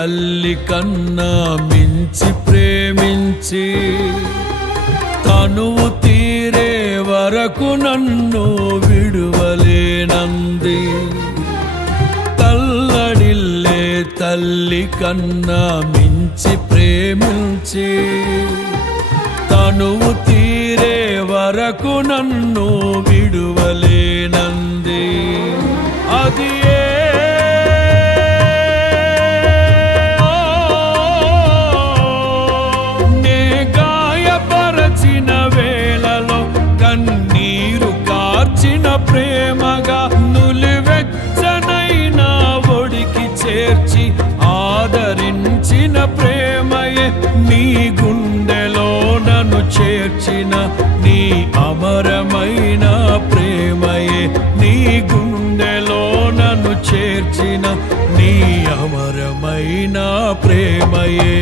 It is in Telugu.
తల్లి కన్నా మించి ప్రేమించి తనువు తీరే వరకు నన్ను విడువలేనంది. తల్లడిల్లే తల్లి కన్నా మించి ప్రేమించి తనువు తీరే వరకు నన్ను విడువలేనంది. అది నే గాయపరచిన వేళలో కన్నీరు కార్చిన ప్రేమగా నులివెచ్చనైనా ఒడికి చేర్చి ఆదరించిన ప్రేమయే నీ గుండెలో నన్ను చేర్చిన నీ అమరమైన ప్రేమయే నీ గుండెలో నన్ను చేర్చిన నీ అమరమైన ప్రేమయే.